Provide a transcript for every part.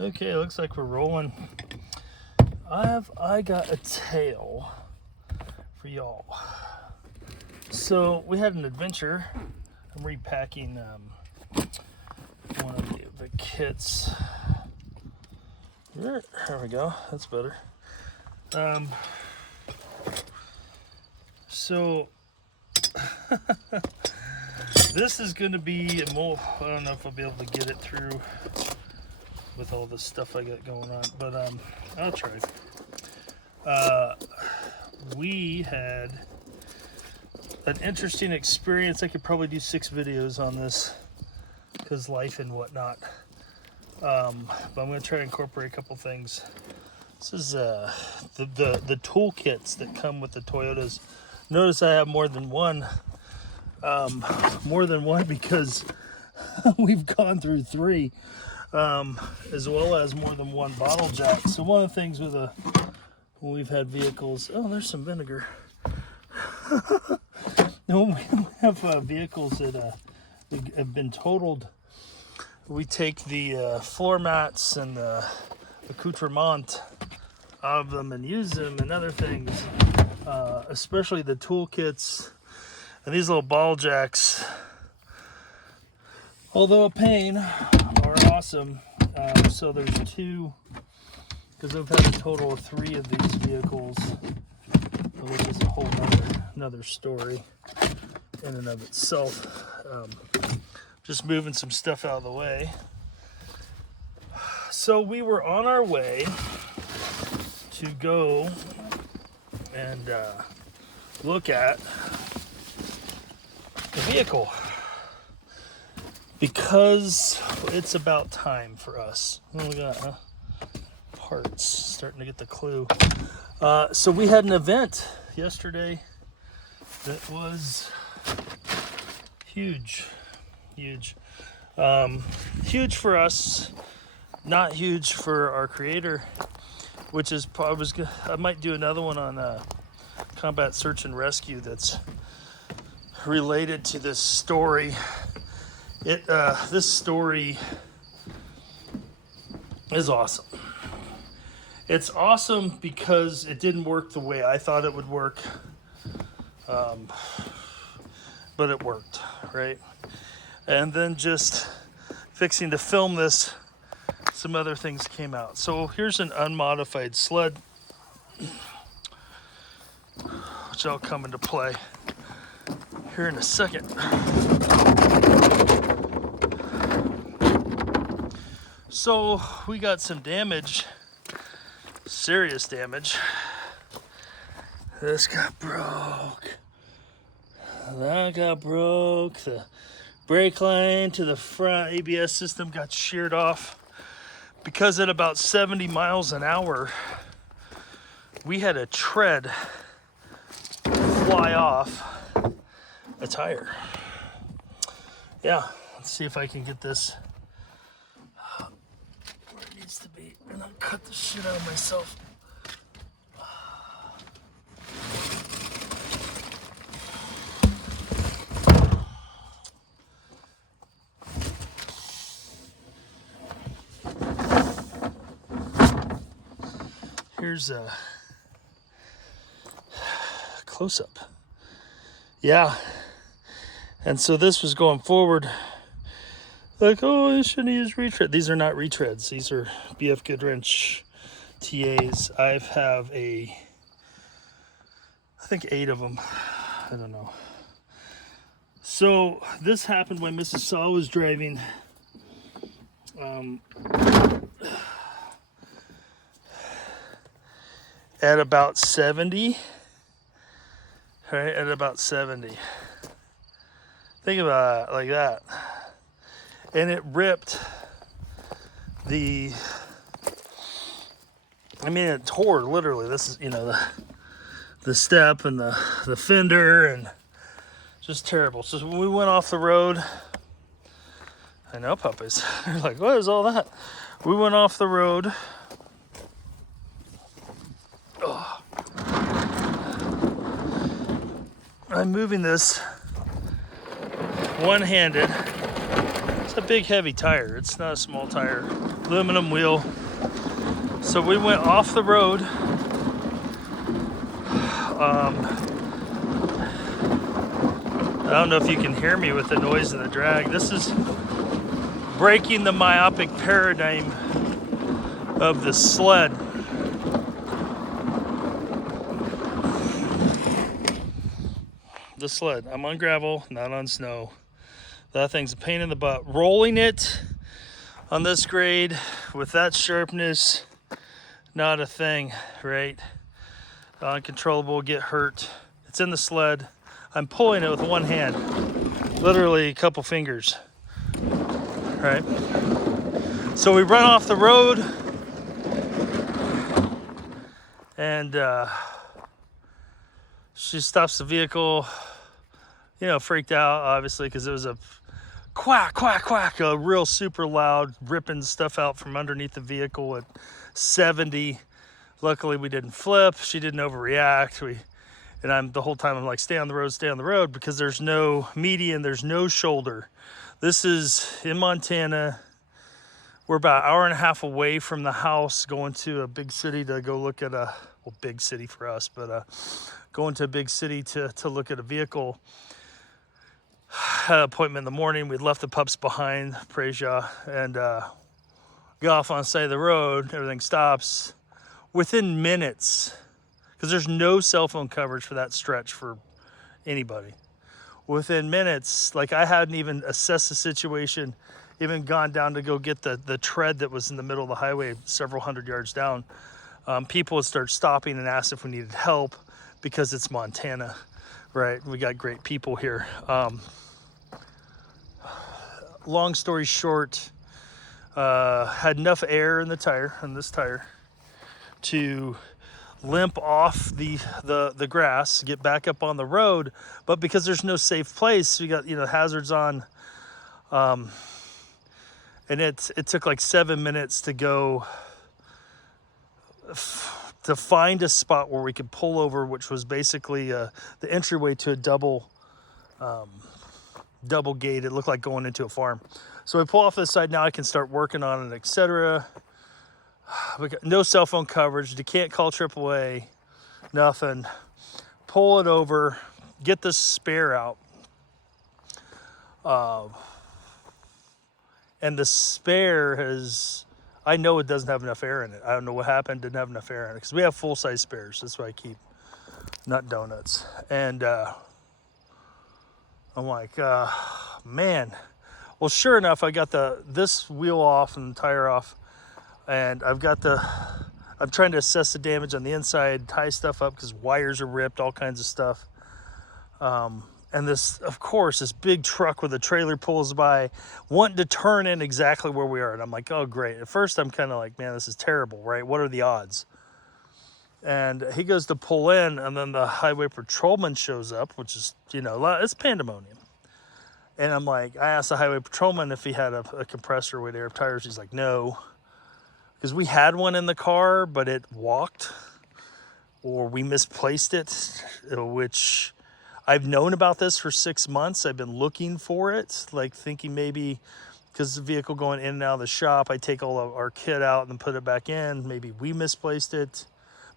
Okay, looks like we're rolling. I got a tale for y'all. So we had an adventure. I'm repacking one of the kits. There we go. That's better. So this is going to be a more. I don't know if I'll be able to get it through with all the stuff I got going on, but I'll try. We had an interesting experience. I could probably do 6 videos on this because life and whatnot. But I'm going to try to incorporate a couple things. This is the toolkits that come with the Toyotas. Notice I have more than one. More than one because we've gone through 3. As well as more than one bottle jack. So one of the things with when we've had vehicles, oh, there's some vinegar. When we have vehicles that have been totaled, we take the floor mats and the accoutrement of them and use them and other things, especially the toolkits and these little ball jacks. Although a pain, are awesome. So there's 2, because I've had a total of 3 of these vehicles, which is a whole another story in and of itself. Just moving some stuff out of the way. So we were on our way to go and look at the vehicle, because it's about time for us. What do we got? Parts. Starting to get the clue. So we had an event yesterday that was huge. Huge for us, not huge for our creator, which is I might do another one on combat search and rescue that's related to this story. This story is awesome. It's awesome because it didn't work the way I thought it would work, but it worked, right? And then just fixing to film this, some other things came out. So here's an unmodified sled, which will come into play here in a second. So we got some damage, serious damage. This got broke. That got broke. The brake line to the front ABS system got sheared off because at about 70 miles an hour, we had a tread fly off a tire. Yeah, let's see if I can get this where it needs to be and I'll cut the shit out of myself. Here's a close-up. Yeah. And so this was going forward. Like, oh, I shouldn't use retread. These are not retreads. These are BF Goodwrench TAs. I have I think 8 of them. I don't know. So this happened when Mrs. Saw was driving. At about 70, right? At about 70. Think about it like that. And it ripped it tore literally. This is, the step and the fender and just terrible. So when we went off the road, I know puppies. They're like, what is all that? We went off the road. I'm moving this one-handed It's a big heavy tire. It's not a small tire. Aluminum wheel. So we went off the road. I don't know if you can hear me with the noise of the drag. This is breaking the myopic paradigm of the sled. The sled. I'm on gravel, not on snow. That thing's a pain in the butt. Rolling it on this grade with that sharpness, not a thing, right? Uncontrollable, get hurt. It's in the sled. I'm pulling it with one hand, literally a couple fingers, right? So we run off the road, and she stops the vehicle, you know, freaked out, obviously, because it was a quack, quack, quack, a real super loud, ripping stuff out from underneath the vehicle at 70. Luckily, we didn't flip. She didn't overreact. The whole time I'm like, stay on the road, because there's no median, there's no shoulder. This is in Montana. We're about an hour and a half away from the house, going to a big city to go look at big city for us, but going to a big city to look at a vehicle. Had an appointment in the morning. We'd left the pups behind, praise Yah, and got off on the side of the road. Everything stops. Within minutes, because there's no cell phone coverage for that stretch for anybody. Within minutes, like I hadn't even assessed the situation, even gone down to go get the tread that was in the middle of the highway several hundred yards down. People would start stopping and ask if we needed help, because it's Montana, right? We got great people here. Long story short, had enough air in this tire, to limp off the grass, get back up on the road, but because there's no safe place, we got, you know, hazards on, and it took like 7 minutes to go to find a spot where we could pull over, which was basically the entryway to a double gate. It looked like going into a farm. So we pull off this side. Now I can start working on it, etc. We got no cell phone coverage. You can't call AAA. Nothing. Pull it over. Get the spare out. And the spare I know it doesn't have enough air in it. I don't know what happened. Didn't have enough air in it, because we have full-size spares. That's why I keep nut donuts. And I'm like, man. Well, sure enough, I got this wheel off and the tire off. And I'm trying to assess the damage on the inside, tie stuff up because wires are ripped, all kinds of stuff. And this big truck with a trailer pulls by, wanting to turn in exactly where we are. And I'm like, oh, great. At first, I'm kind of like, man, this is terrible, right? What are the odds? And he goes to pull in, and then the highway patrolman shows up, which is, you know, it's pandemonium. And I'm like, I asked the highway patrolman if he had a compressor with air tires. He's like, no. Because we had one in the car, but it walked, or we misplaced it, which I've known about this for 6 months. I've been looking for it, like thinking maybe because the vehicle going in and out of the shop, I take all of our kit out and put it back in. Maybe we misplaced it,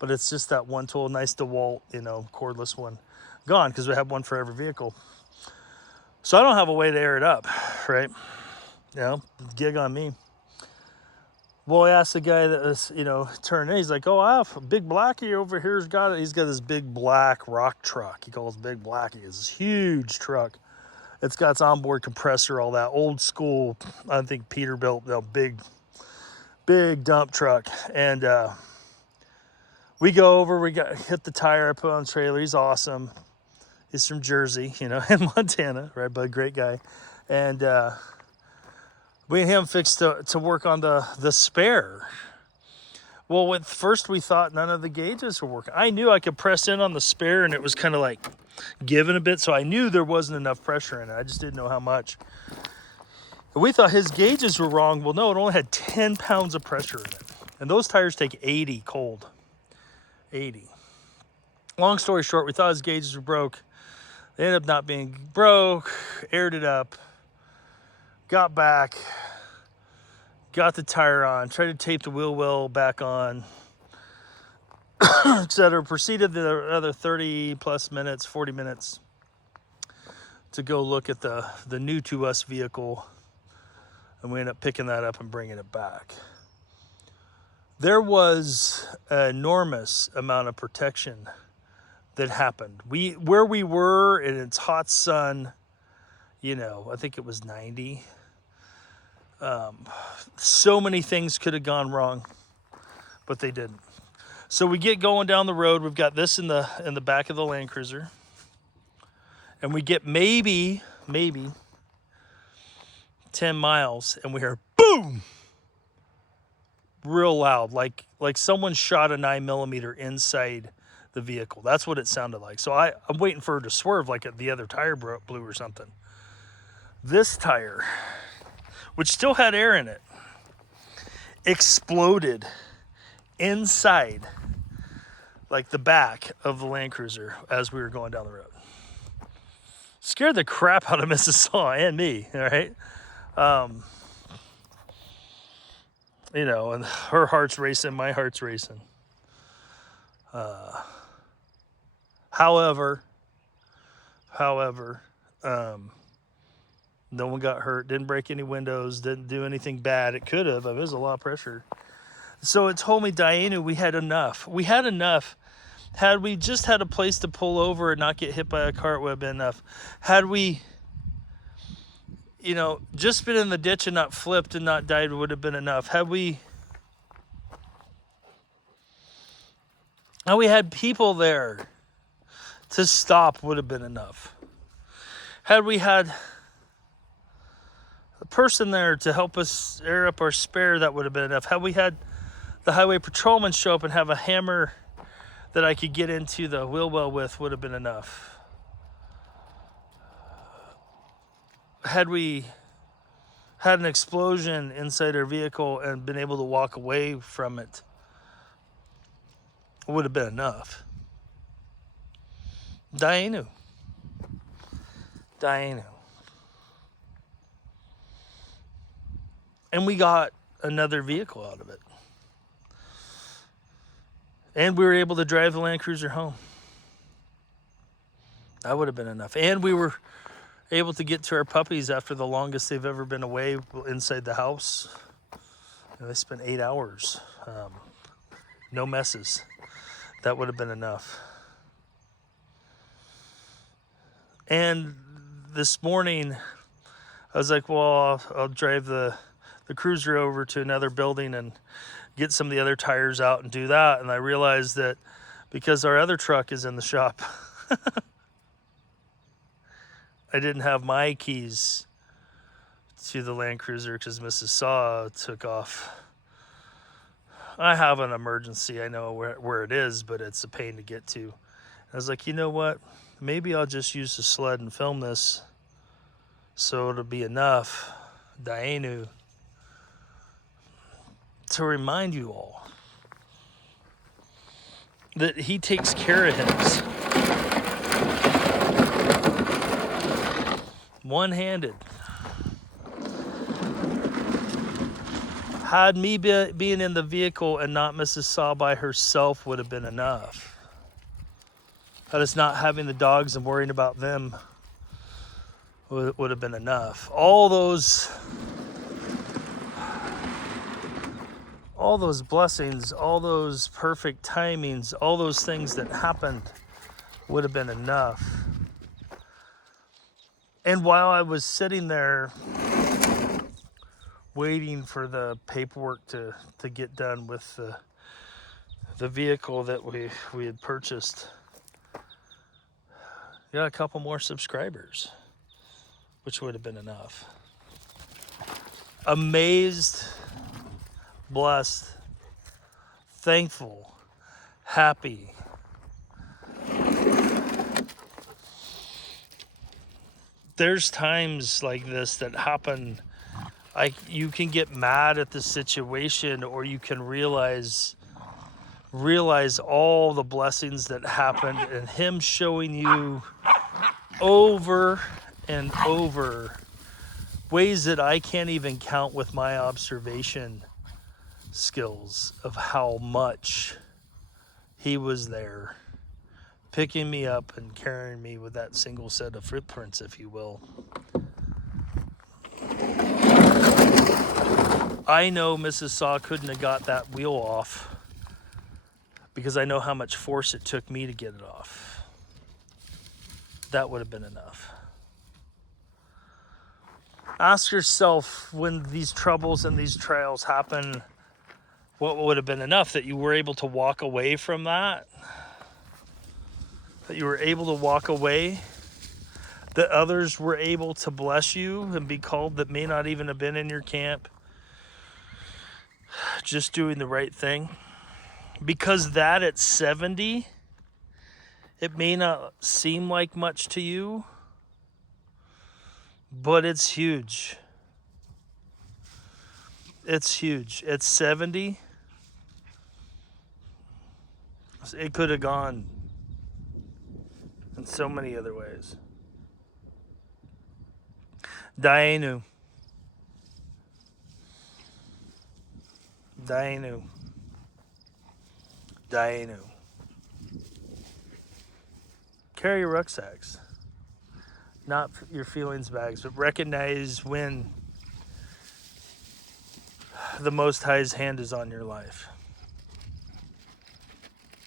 but it's just that one tool, nice DeWalt, you know, cordless one, gone, because we have one for every vehicle. So I don't have a way to air it up, right? You know, gig on me. Well, I asked the guy that was, you know, turning in. He's like, oh, I have a big blackie over here. He's got this big black rock truck. He calls it big blackie. It's this huge truck. It's got its onboard compressor, all that old school, I think Peterbilt, you know, big dump truck. And we go over, hit the tire, I put on the trailer. He's awesome. He's from Jersey, you know, in Montana, right? But a great guy. And we and him fixed to work on the spare. Well, at first we thought none of the gauges were working. I knew I could press in on the spare, and it was kind of like giving a bit, so I knew there wasn't enough pressure in it. I just didn't know how much. And we thought his gauges were wrong. Well, no, it only had 10 pounds of pressure in it. And those tires take 80 cold. 80. Long story short, we thought his gauges were broke. They ended up not being broke, aired it up. got back, got the tire on, tried to tape the wheel well back on, etc. Proceeded the other 30 plus minutes, 40 minutes to go look at the new to us vehicle, and we ended up picking that up and bringing it back. There was an enormous amount of protection that happened. Where we were in its hot sun, you know, I think it was 90. So many things could have gone wrong, but they didn't. So we get going down the road. We've got this in the back of the Land Cruiser, and we get maybe 10 miles, and we hear boom, real loud, like someone shot a 9mm inside the vehicle. That's what it sounded like. So I'm waiting for her to swerve, like the other tire blew or something. This tire, which still had air in it, exploded inside, like the back of the Land Cruiser as we were going down the road. Scared the crap out of Mrs. Saw and me, all right? You know, and her heart's racing, my heart's racing. However, no one got hurt, didn't break any windows, didn't do anything bad. It could have. It was a lot of pressure. So it told me, Dayenu, we had enough. We had enough. Had we just had a place to pull over and not get hit by a car, it would have been enough. Had we, you know, just been in the ditch and not flipped and not died, would have been enough. Had we had people there to stop, would have been enough. Had we had a person there to help us air up our spare, that would have been enough. Had we had the highway patrolman show up and have a hammer that I could get into the wheel well with, would have been enough. Had we had an explosion inside our vehicle and been able to walk away from it, would have been enough. Dayenu. And we got another vehicle out of it. And we were able to drive the Land Cruiser home. That would have been enough. And we were able to get to our puppies after the longest they've ever been away inside the house. They spent 8 hours. No messes. That would have been enough. And this morning, I was like, well, I'll drive the cruiser over to another building and get some of the other tires out and do that. And I realized that because our other truck is in the shop, I didn't have my keys to the Land Cruiser because Mrs. Saw took off. I have an emergency. I know where it is, but it's a pain to get to. I was like, you know what? Maybe I'll just use the sled and film this so it'll be enough, Dayenu, to remind you all that he takes care of his. One-handed. Had me being in the vehicle and not Mrs. Saw by herself would have been enough. Had us not having the dogs and worrying about them would have been enough. All those blessings, all those perfect timings, all those things that happened would have been enough. And while I was sitting there waiting for the paperwork to get done with the vehicle that we had purchased, got a couple more subscribers, which would have been enough. Amazed, blessed, thankful, happy. There's times like this that happen. Like, you can get mad at the situation, or you can realize all the blessings that happened, and him showing you over and over ways that I can't even count with my observation skills of how much he was there, picking me up and carrying me with that single set of footprints, if you will. I know Mrs. Saw couldn't have got that wheel off because I know how much force it took me to get it off. That would have been enough. Ask yourself, when these troubles and these trials happen, what would have been enough? That you were able to walk away from that? That you were able to walk away? That others were able to bless you and be called that may not even have been in your camp? Just doing the right thing? Because that at 70, it may not seem like much to you, but it's huge. It's huge. At 70, it could have gone in so many other ways. Dayenu. Dayenu. Dayenu. Carry your rucksacks. Not your feelings bags, but recognize when the Most High's hand is on your life.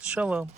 Shalom.